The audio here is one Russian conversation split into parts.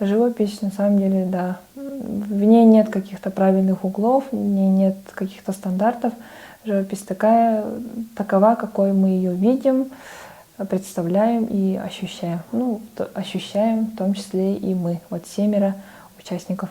Живопись, на самом деле, да, в ней нет каких-то правильных углов, в ней нет каких-то стандартов. Живопись такова, какой мы ее видим, представляем и ощущаем. Ну, ощущаем в том числе и мы, вот 7 участников.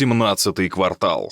«17-й квартал».